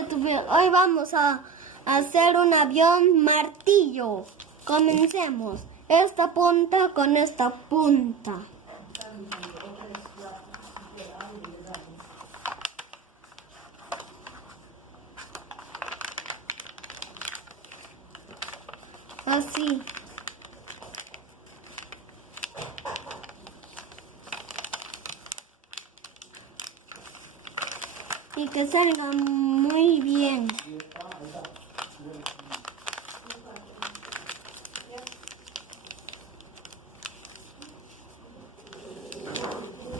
YouTube. Hoy vamos a hacer un avión martillo. Comencemos. Esta punta con esta punta. Así. Y que salga muy bien.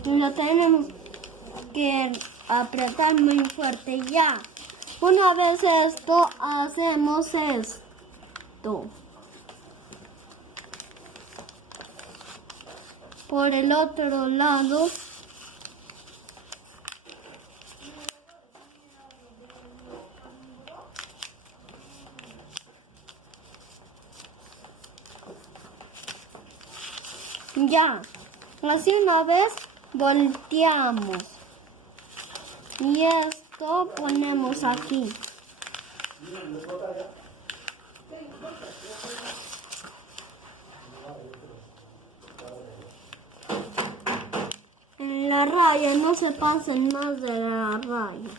Y lo tenemos que apretar muy fuerte ya. Una vez esto, hacemos esto. Por el otro lado. Ya, así una vez volteamos y esto ponemos aquí. En la raya, no se pasen más de la raya.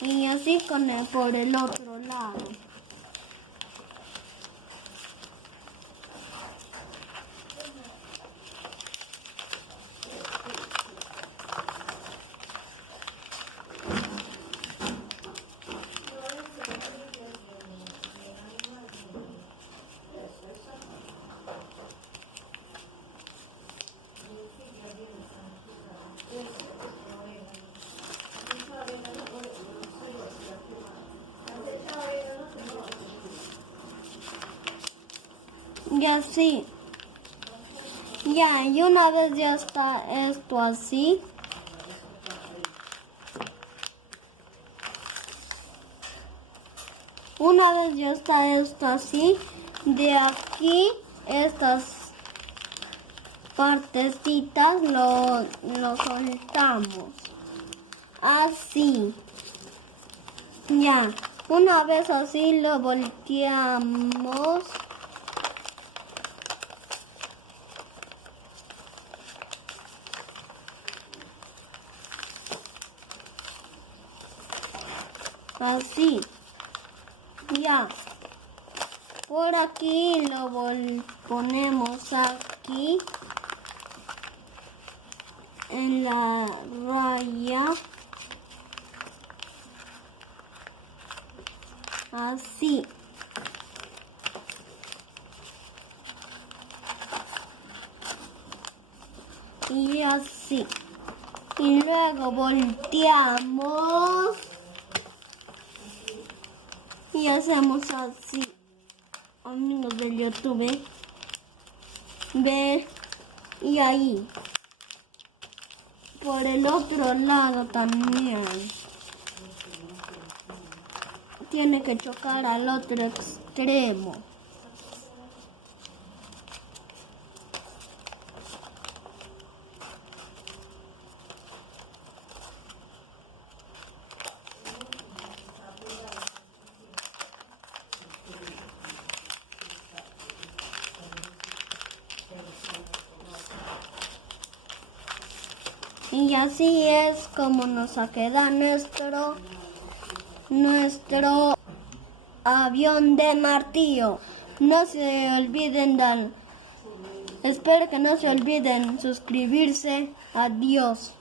Y así por el otro lado. Y así. Ya, y una vez ya está esto así. Una vez ya está esto así, de aquí estas partecitas lo soltamos. Así. Ya, una vez así lo volteamos. Así. Ya. Por aquí lo ponemos aquí. En la raya. Así. Y así. Y luego volteamos. Y hacemos así. Amigos del YouTube. Ve. Y ahí. Por el otro lado también. Tiene que chocar al otro extremo. Y así es como nos queda nuestro avión de martillo. No se olviden espero que no se olviden suscribirse. Adiós.